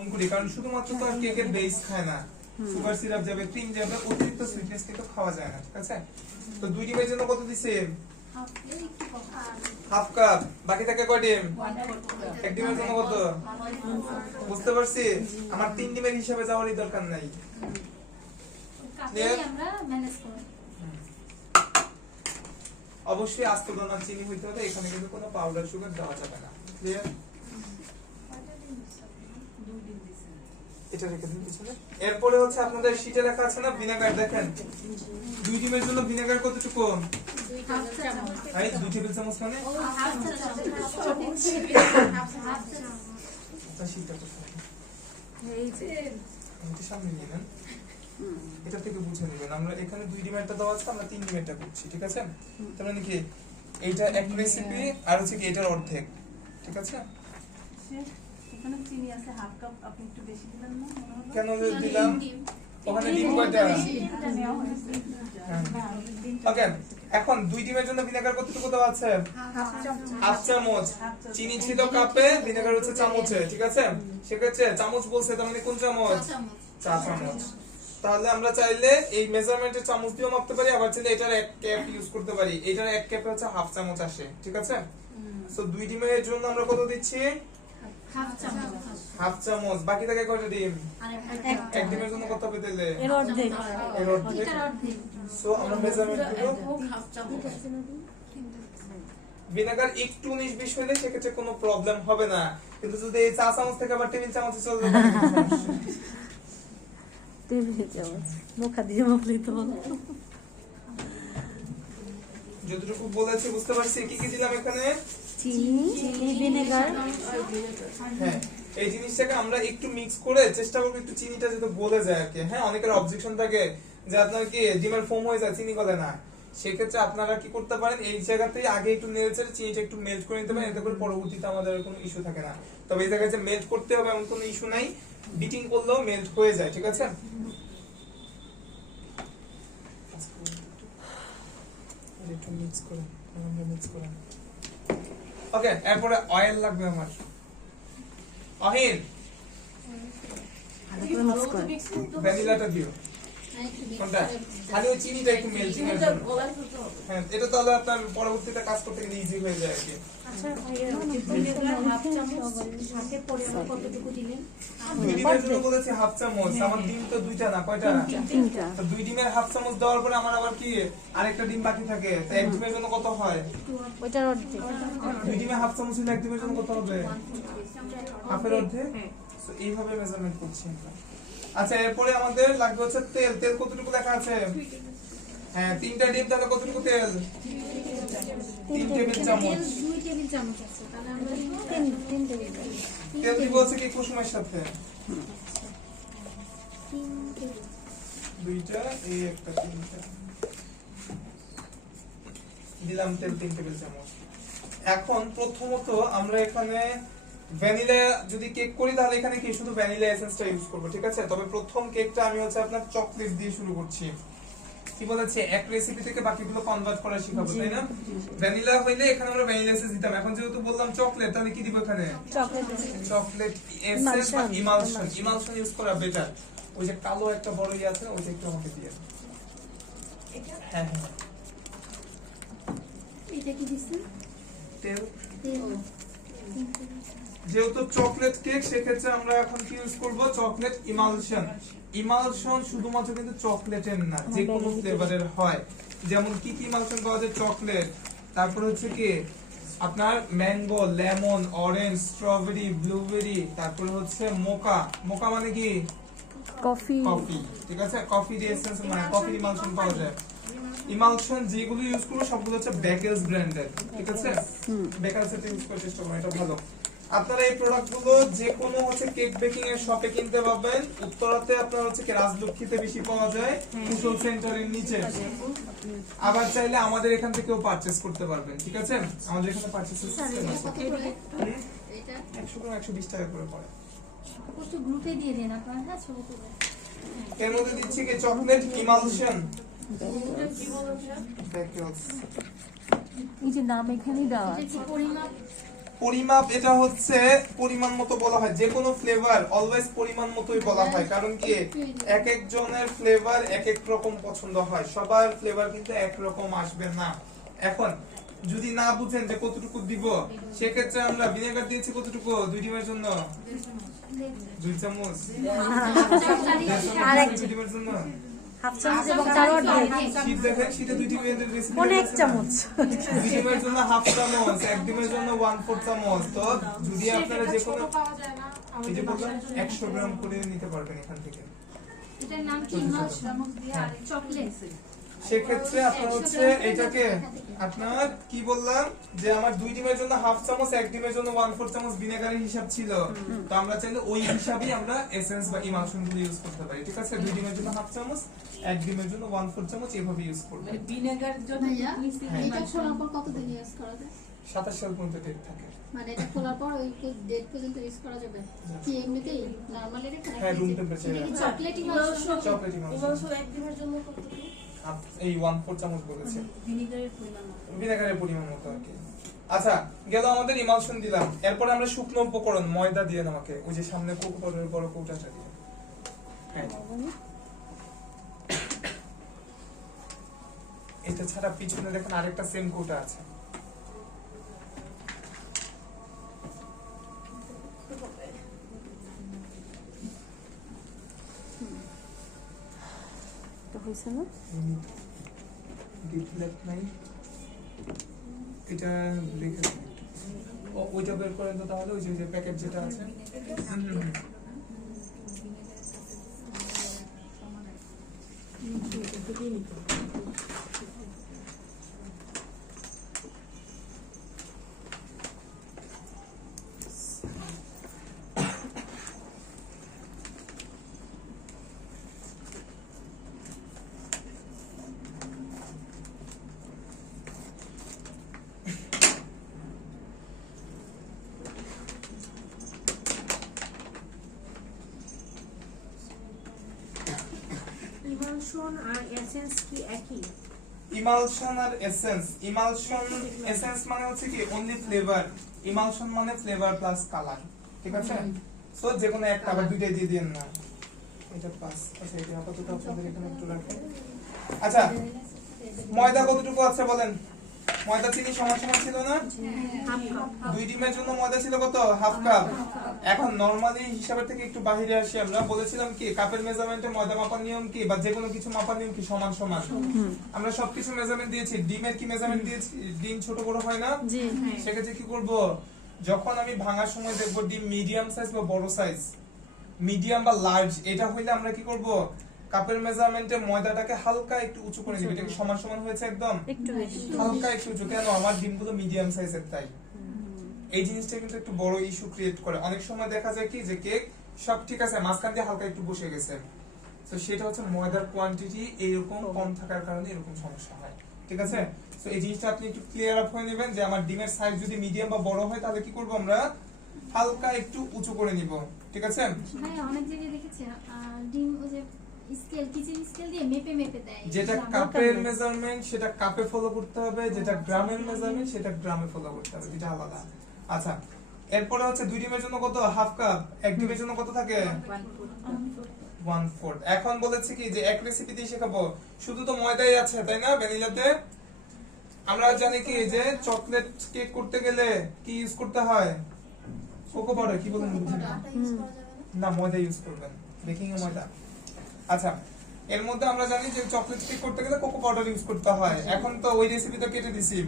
অঙ্কুরি কারণ শুধুমাত্র তো আর কেকের বেস খায় না, সুগার সিরাপ যাবে, ক্রিম যাবে, অতিরিক্ত সুইটনেস কিন্তু খাওয়া যায় না, ঠিক আছে? তো দুই ডিমের জন্য কত দিছে? Half cup. বাকি থাকে কয় ডিম? এক ডিমের জন্য কত? বুঝতে পারছি। আমার 3 ডিমের হিসাবে যাওয়ারই দরকার নাই। অবশ্যই আস্ত দানা চিনি হইতে হবে, এখানে কিন্তু কোনো পাউডার সুগার দেওয়া যাবে না। ক্লিয়ার? এটা রেখে দিন পিছনে। এরপরে হচ্ছে আপনাদের শীটে লেখা আছে না ভিনেগার, দেখেন দুই ডিমের জন্য ভিনেগার কতটুকু? 2 টেবিল চামচ মানে আচ্ছা শীটটা কোথায়? এই যে এটা সামনে নিয়ে নেন, এটা থেকে বুঝে নেবেন। আমরা এখানে 2 ডিমেরটা দেওয়া আছে, আমরা 3 ডিমেরটা করছি, ঠিক আছে? তার মানে কি এইটা এক রেসিপি আর হচ্ছে কি এটার অর্ধেক, ঠিক আছে? এখানে চিনি আছে হাফ কাপ, আপনি একটু বেশি দিলেন না? কেন দিলাম? ওখানে ডিম কয়টা? ওকে, এখন 2 ডিমের জন্য ভিনেগার কতটুকু দেওয়া আছে? হাফ চামচ। চিনি ছিল কাপে, ভিনেগার হচ্ছে চামচে, ঠিক আছে? সেক্ষেত্রে চামচ বলছে, তার মানে কোন চামচ? চা চামচ। তাহলে আমরা চাইলে এই মেজারমেন্টের চামচ দিয়েও মাপতে পারি, আবার চাইলে এটার এক ক্যাপ ইউজ করতে পারি। এটার এক ক্যাপে হচ্ছে হাফ চামচ আসে, ঠিক আছে? সো 2 ডিমের জন্য আমরা কত দিচ্ছি? হাফ চামচ। বাকি থাকে কয়টা ডিম? এক ডিমের জন্য কত হবে দিলে? এর অর্ধেক। এর অর্ধেক। সো আমরা মেজারমেন্ট করব ভিনেগার একটু 19-20 হলে সেক্ষেত্রে কোনো প্রবলেম হবে না, কিন্তু যদি এই চা চামচ থেকে আবার টেবিল চামচে চলে যায় টেবিল চামচ মুখা দিয়ে মুখলি তো যতটুকু বলেছি বুঝতে পারছি। কি কি দিলাম এখানে? চিনি, ভিনেগার। হ্যাঁ, এই জিনিসটাকে আমরা একটু মিক্স করে চেষ্টা করব একটু চিনিটা যাতে গলে যায় আর কি। হ্যাঁ, অনেকের অবজেকশন থাকে যে আপনার কি ডিমের ফোম হয়ে যায়, চিনি গলে না। সেক্ষেত্রে আপনারা কি করতে পারেন, এই জায়গাতেই আগে একটু নেড়েচেড়ে চিনিটা একটু মেল্ট করে নিতে পারেন, এতে করে পরবর্তীতে আমাদের কোনো ইস্যু থাকে না। তবে এই জায়গায় যে মেল্ট করতে হবে এমন কোনো ইস্যু নাই, বিটিং করলেও মেল্ট হয়ে যায়, ঠিক আছে? একটু মিক্স করে আমরা মিক্স করে ওকে। এরপরে অয়েল লাগবে আমার। অহিন ভ্যানিলাটা দিও। কোনটা? খালি ওই চিনিটা একটু মেল্টিং এর জন্য। হ্যাঁ, এটা তাহলে আপনার পরবর্তীতে কাজ করতে গেলে ইজি হয়ে যায় আর কি। আচ্ছা ভাইয়া, ভিনেগার হাফ চামচ সাথে পরিমাণ কতটুকু দিলেন? 2 ডিমের জন্য বলেছি হাফ চামচ। আমার ডিম তো দুইটা না, কয়টা? তিনটা। তো 2 ডিমের হাফ চামচ দেওয়ার পরে আমার আবার কি আরেকটা ডিম বাকি থাকে, তো এক ডিমের জন্য কত হয়? ওইটার অর্ধেক। 2 ডিমে হাফ চামচ হলে এক ডিমের জন্য কত হবে? হাফের অর্ধেক। সো এইভাবে মেজারমেন্ট করছি আমরা। আচ্ছা, এরপরে আমাদের লাগবে হচ্ছে তেল। তেল কতটুকু লেখা আছে? হ্যাঁ, 3টা ডিম, তাহলে কতটুকু তেল? 3 টেবিল চামচ। 2 টেবিল চামচ আছে, তাহলে আমরা 3 টেবিল চামচ। তেল দিব হচ্ছে কি কুসুমের সাথে? 2টা, এই একটা, 3টা দিলাম তেল 3 টেবিল চামচ। এখন প্রথমত আমরা এখানে ভ্যানিলা যদি কেক করি তাহলে এখানে কি শুধু ভ্যানিলা এসেন্সটা ইউজ করব, ঠিক আছে? তবে প্রথম কেকটা আমি হচ্ছে আপনার চকলেট দিয়ে শুরু করছি। কি বলেছে, এক রেসিপি থেকে বাকিগুলো কনভার্ট করা শিখাবো, তাই না? ভ্যানিলা হইলে এখানে আমরা ভ্যানিলা এসেন্স দিতাম, এখন যেহেতু বললাম চকলেট, তাহলে কি দিব এখানে? চকলেট এসেন্স বা ইমালশন। ইমালশন ইউজ করা বেটার। ওই যে কালো একটা বড় ইয়ে আছে, ওইটা একটু আমাকে দিয়ে। হ্যাঁ হ্যাঁ, এটা কি দিছেন? তেল। তেল। যেহেতু চকলেট কেক, সেক্ষেত্রে আমরা এখন কি ইউজ করব? Chocolate emulsion. ইমালশন শুধুমাত্র কিন্তু চকলেটের না, যে কোনো ফ্লেভারের হয়। যেমন কি কি ইমালশন পাওয়া যায়? চকলেট, তারপর হচ্ছে কি আপনার mango, lemon, orange, strawberry, blueberry, তারপর হচ্ছে মোকা। মোকা মানে কি? কফি। কফি, ঠিক আছে? কফি এসেন্স মানে কফি ইমালশন পাওয়া যায়। ইমালশন যেগুলো ইউজ করব সবগুলো হচ্ছে বেকেলস ব্র্যান্ডের, ঠিক আছে? বেকেলস এর ইউজ করার চেষ্টা করুন, এটা ভালো। আপনারা এই প্রোডাক্টগুলো যে কোনো হচ্ছে কেক বেকিং এর শপে কিনতে পাবেন। উত্তরাতে আপনার হচ্ছে কি রাজলক্ষ্মীতে বেশি পাওয়া যায়, কুশল সেন্টারের নিচে। আবার চাইলে আমাদের এখান থেকেও পারচেজ করতে পারবেন, ঠিক আছে? আমাদের এখানে পারচেজের সিস্টেম আছে। এটা 100 গ্রাম 120 টাকা করে পড়ে। কত গ্লুটে দিয়ে দেন আপনারা, হ্যাঁ ছোট করে। এর মধ্যে দিচ্ছি কি চকলেট ইমালশন। এটা কি বলছেন? বেকেলস। এই যে নাম এখানেই দেওয়া এটা আছে। কি পরিমাপ? পরিমাপ এটা হচ্ছে পরিমাণ মতো বলা হয়, যে কোনো ফ্লেভার অলওয়েজ পরিমাণ মতোই বলা হয়, কারণ কি এক একজনের ফ্লেভার এক এক রকম পছন্দ হয়, সবার ফ্লেভার কিন্তু এক রকম আসবে না। এখন যদি না বুঝেন যে কতটুকু দিব, সেক্ষেত্রে আমরা ভিনেগার দিয়েছি কতটুকু, 2 ডিমের জন্য 2 চামচ, আর এক 2 ডিমের জন্য হাফ চামচ এবং চারোয়া দিয়ে শীত দেখেন, শীতে 2 ডিমের রেসিপি কোন এক চামচ 2 ডিমের জন্য হাফ চামচ, 1 ডিমের জন্য 1/4 চামচ। তো যদি আপনারা যে কোনো এই যে বললাম 100 গ্রাম করে নিতে পারবেন এখান থেকে। এটার নাম কি চকলেট সেক্ষেত্রে আপনার হচ্ছে এটাকে আপনার কি বললাম যে আমার 2 ডিমের জন্য হাফ চামচ, 1 ডিমের জন্য 1/4 চামচ ভিনেগারের হিসাব ছিল, তো আমরা চাইলে ওই হিসাবেই আমরা এসেন্স বা ইমালশন গুলো ইউজ করতে পারি। ঠিক আছে, 2 ডিমের জন্য হাফ চামচ, 1 ডিমের জন্য 1/4 চামচ এভাবে ইউজ করব। মানে ভিনেগার জন্য এটা খোলার পর কতদিন ইউজ করা যায়? 27 সাল পর্যন্ত ডেট থাকে। মানে এটা খোলার পর ওই ডেট পর্যন্ত ইউজ করা যাবে কি এমনিতেই নরমালি রেখে? হ্যাঁ, রুম টেম্পারেচারে। এটা কি চকলেট ইমালশন? চকলেট ইমালশন এক ডিমের জন্য কতটুকু? এই 1/4 চামচ বলেছে, ভিনেগারের পরিমাণ মতো। ভিনেগারের পরিমাণ মতো আর কি। আচ্ছা, গেল আমাদের ইমালশন দিলাম, এরপর আমরা শুকনো উপকরণ ময়দা দিয়ে আমাকে ওই যে সামনে কোকো পাউডারের বড় কৌটাটা দিয়ে। হ্যাঁ, এটা ছাড়া পিছনে দেখুন আরেকটা সেম কৌটা আছে। তো হইছে না ডিফ্লেক্ট নাই, এটা লিখে দিন। ওইটা বের করেন তো তাহলে, ওই যে প্যাকেট যেটা আছে। ইমালশন আর এসেন্স কি একই? ইমালশন আর এসেন্স, ইমালশন এসেন্স মানে হচ্ছে কি অনলি ফ্লেভার, ইমালশন মানে ফ্লেভার প্লাস কালার। ঠিক আছে, সো যে কোনো একটা আবার দুইটাই দিয়ে দিন না, এটা পাস। আচ্ছা, এটা আপাতত আপনাদের এখানে একটু রাখেন। আচ্ছা, ময়দা কতটুকু আছে বলেন? ময়দা চিনি সমান সমান ছিল না? 2 ডিমের জন্য ময়দা ছিল কত? Half cup. এখন নরমালি হিসাবের থেকে একটু বাইরে আসি, আমরা বলেছিলাম কি কাপের মেজারমেন্টে ময়দা মাপার নিয়ম কি, বা যে কোনো কিছু মাপার নিয়ম কি সমান সমান। আমরা সবকিছু মেজারমেন্ট দিয়েছি, ডিমের কি মেজারমেন্ট দিয়েছি? ডিম ছোট বড় হয় না? জি সেক্ষেত্রে কি করব, যখন আমি ভাঙার সময় দেখব ডিম মিডিয়াম সাইজ বা বড় সাইজ, মিডিয়াম বা লার্জ, এটা হইলে আমরা কি করব, কাপের মেজারমেন্টে ময়দাটাকে হালকা একটু উঁচু করে নিব। এটা কি সমান সমান হয়েছে? একদম একটু বেশি হালকা একটু উঁচু। কেন? আমার ডিমগুলো মিডিয়াম সাইজের, তাই এই জিনিসটা কিন্তু একটু বড় ইস্যু ক্রিয়েট করে। অনেক সময় দেখা যায় কি যে কেক সব ঠিক আছে, মাঝখান দিয়ে হালকা একটু বসে গেছে, তো সেটা হচ্ছে ময়দার কোয়ান্টিটি এরকম কম থাকার কারণে এরকম সমস্যা হয়। ঠিক আছে, তো এই জিনিসটা আপনি একটু ক্লিয়ার আপ হয়ে নেবেন যে আমার ডিমের সাইজ যদি মিডিয়াম বা বড় হয় তাহলে কি করব, আমরা হালকা একটু উঁচু করে নিব। ঠিক আছে, ভাই অনেক জায়গায় দেখেছি ডিম ওই যে স্কেল কিচেন স্কেল দিয়ে মেপে মেপে দেয়। যেটা কাপের মেজারমেন্ট সেটা কাপে ফলো করতে হবে, যেটা গ্রামের মেজারমেন্ট সেটা গ্রামে ফলো করতে হবে, এটা আলাদা। আচ্ছা, এরপরে হচ্ছে 2 ডিমের জন্য কত? Half cup. 1 ডিমের জন্য কত থাকে? 1/4। এখন বলেছে কি যে এক রেসিপি দিয়ে শেখাবো, শুধু তো ময়দাই আছে তাই না ভ্যানিলাতে? আমরা জানি কি যে চকলেট কেক করতে গেলে কি ইউজ করতে হয়? Cocoa powder. কি বলেন? না, ময়দা ইউজ করবেন, বেকিং এ ময়দা। আচ্ছা, এর মধ্যে আমরা জানি যে চকলেট কেক করতে গেলে কোকো পাউডার ইউজ করতে হয়। এখন তো ওই রেসিপি তো কেটে দিছি,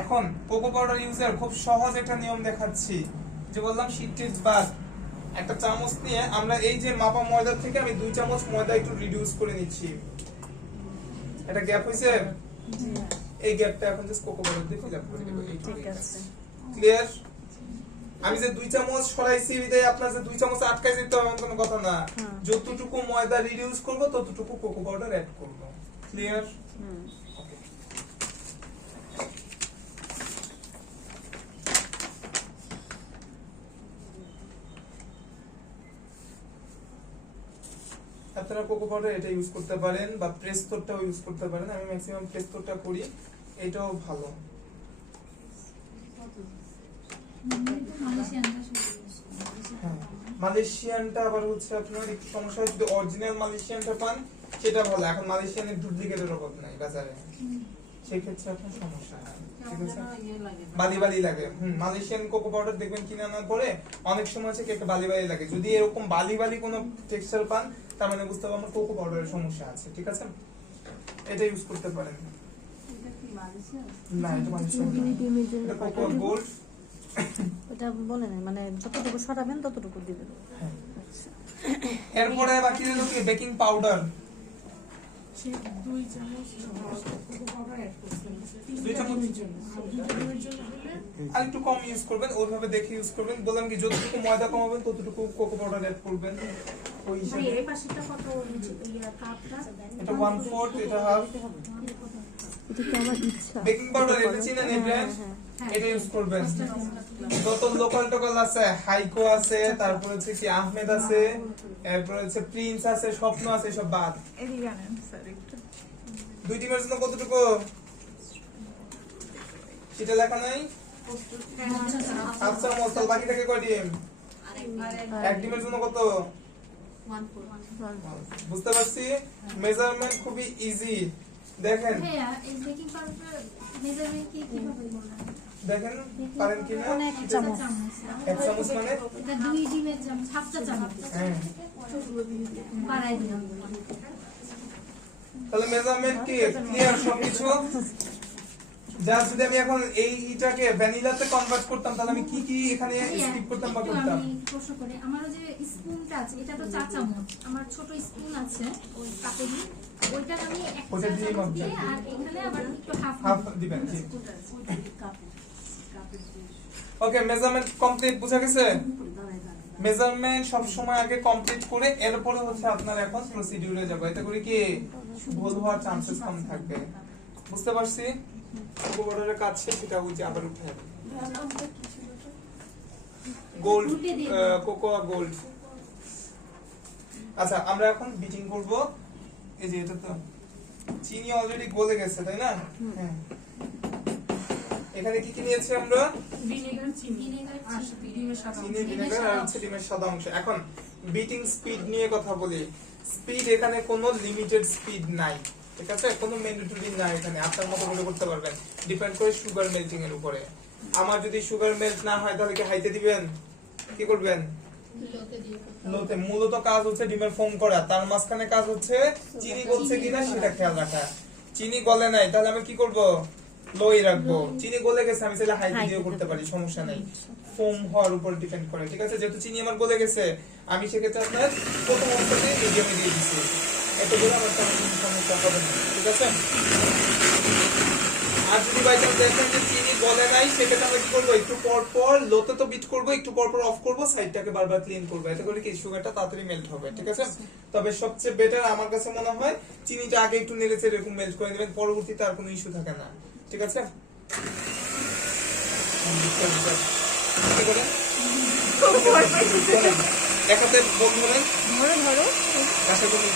এখন কোকো পাউডার ইউজের খুব সহজ একটা নিয়ম দেখাচ্ছি। যে বললাম শীটের বাদ একটা চামচ নিয়ে আমরা এই যে মাপা ময়দা থেকে আমি 2 চামচ ময়দা একটু রিডিউস করে নিচ্ছি। এটা গ্যাপ হইছে, এই গ্যাপটা এখন জাস্ট কোকো পাউডার দিয়ে ফিল আপ করে দেব। ঠিক আছে, ক্লিয়ার? আমি যে 2 চামচ সরাইছি বিদায় আপনার যে 2 চামচ আটকাই যেতে হবে এমন কোনো কথা না। যতটুকু ময়দা রিডিউস করব ততটুকু কোকো পাউডার অ্যাড করব। ক্লিয়ার? ওকে। আপনারা কোকো পাউডার এটা ইউজ করতে পারেন বা প্রেস্তোরটাও ইউজ করতে পারেন। আমি ম্যাক্সিমাম প্রেস্তোরটা করি, এটাও ভালো। মালয়েশিয়ানটা শুধু use করি। হ্যাঁ মালয়েশিয়ানটা আবার হচ্ছে আপনার একটু সমস্যা হয়, যদি অরিজিনাল মালয়েশিয়ানটা পান সেটা ভালো। এখন মালয়েশিয়ানের ডুপ্লিকেটের অভাব নাই বাজারে, সেই ক্ষেত্রে আপনার সমস্যা হয়। ঠিক আছে, বালি বালি লাগে। মালয়েশিয়ান কোকো পাউডার দেখবেন কিনে আনার পরে অনেক সময় হচ্ছে কেকটা বালি বালি লাগে। যদি এরকম বালি বালি কোনো টেক্সচার পান তার মানে বুঝতে পারবেন কোকো পাউডারের সমস্যা আছে। ঠিক আছে, এটা ইউজ করতে পারেন। এটা কি মালয়েশিয়া? না এটা মালয়েশিয়ান না, এটা কোকো গোল্ড। ওটা বলে নাই, মানে যতটুকু সরাবেন ততটুকু দিবেন। এরপরে বাকি রইল কি বেকিং পাউডার। 2 চামচ কোকো পাউডার অ্যাড করতে হবে। 2 চামচ আর একটু কম ইউজ করবেন, ওইভাবে দেখে ইউজ করবেন। বললাম কি যতটুকু ময়দা কমাবেন ততটুকু কোকো পাউডার অ্যাড করবেন ওই ভাই হিসাবে। এই পাশেটা কত ইয়া কাপটা? এটা 1/4, এটা হাফ। এটা তো আমার ইচ্ছা। বেকিং পাউডার এটা চিনেন এই ব্র্যান্ড, এটা ইউজ করবেন। যত লোকাল টোকাল আছে, হাইকো আছে, তারপর হচ্ছে কি আহমেদ আছে, এরপর হচ্ছে প্রিন্স আছে, স্বপ্ন আছে, সব বাদ। এদিকে আনেন স্যার একটু। 2 ডিমের জন্য কতটুকু সেটা লেখা নাই, হাফ চামচ। তাহলে বাকি থাকে কয় ডিম? এক ডিমের জন্য কত? 1/4 বুঝতে পারছি। মেজারমেন্ট খুবই ইজি। দেখেন ভাইয়া এই বেকিং পাউডার মেজারমেন্ট কি কিভাবে বললেন? দেখেন পারেন কিনা। অনেক চামচ। এক চামচ মানে এটা 2 ডিমের চামচ, হাফ চা চামচ হ্যাঁ। বাড়াই দিলাম। তাহলে মেজারমেন্ট কি ক্লিয়ার সবকিছু? যা যদি আমি এখন এইটাকে ভ্যানিলাতে কনভার্ট করতাম তাহলে আমি কি কি এখানে স্কিপ করতাম বা একটু করতাম? আমি প্রশ্ন করি, আমারও যে স্পুনটা আছে এটা তো চা চামচ, আমার ছোট স্পুন আছে ওই কাপড়ি, ওইটা আমি এক ওটা চা দিয়ে চামচ মাপবেন। দিয়ে আর এখানে আবার একটু হাফ হাফ দিবেন জি। কাপের ওকে মেজারমেন্ট কমপ্লিট, বুঝা গেছে? মেজারমেন্ট সব সময় আগে কমপ্লিট করে এরপরে হচ্ছে আপনার এখন প্রসিডিউরে যাব, এতে করে কি ভুল হওয়ার চান্সেস কম থাকবে। বুঝতে পারছি। কোকো পাউডারের কাজ শেষ, এটা হচ্ছে আবার উঠে যাবে। Gold cocoa gold. আচ্ছা আমরা এখন বিটিং করব। এই যে এটা তো চিনি অলরেডি গলে গেছে তাই না? হ্যাঁ। এখানে কি কি নিয়েছি আমরা? ভিনেগার, চিনি আর ডিমের সাদা চিনি, ভিনেগার আর হচ্ছে ডিমের সাদা অংশ। এখন বিটিং স্পিড নিয়ে কথা বলি। স্পিড এখানে কোনো লিমিটেড স্পিড নাই, ঠিক আছে? কোনো ম্যান্ডেটরি নাই এখানে, আপনার মতো করে করতে পারবেন। ডিপেন্ড করে সুগার মেল্টিং এর উপরে। আমার যদি সুগার মেল্ট না হয় তাহলে কি হাইতে দিবেন? কি করবেন? লোতে। মূলত কাজ হচ্ছে ডিমের ফোম করা, তার মাঝখানে কাজ হচ্ছে চিনি গলছে কিনা সেটা খেয়াল রাখা। চিনি গলে নাই তাহলে আমি কি করব? লোই রাখবো। চিনি গলে গেছে আমি চাইলে হাই দিয়েও করতে পারি, সমস্যা নাই। ফোম হওয়ার উপর ডিপেন্ড করে, ঠিক আছে? যেহেতু চিনি আমার গলে গেছে আমি সেক্ষেত্রে আপনার প্রথম অবস্থাতে মিডিয়ামে দিয়ে দিচ্ছি। এত করে আমার তেমন সমস্যা হবে না, ঠিক আছে? আর যদি বাই চান্স দেখেন যে চিনি গলে নাই সেক্ষেত্রে আমরা কি করবো? একটু পর পর লোতে তো বিট করবো, একটু পর পর অফ করবো, সাইডটাকে বারবার ক্লিন করবো। এতে করে কি সুগারটা তাড়াতাড়ি মেল্ট হবে, ঠিক আছে? তবে সবচেয়ে বেটার আমার কাছে মনে হয় চিনিটা আগে একটু নেড়েচেড়ে এরকম মেল্ট করে নেবেন, পরবর্তীতে আর কোনো ইস্যু থাকে না, ঠিক আছে? এক হাতে বল ধরেন, ধরো ধরো। আশা করি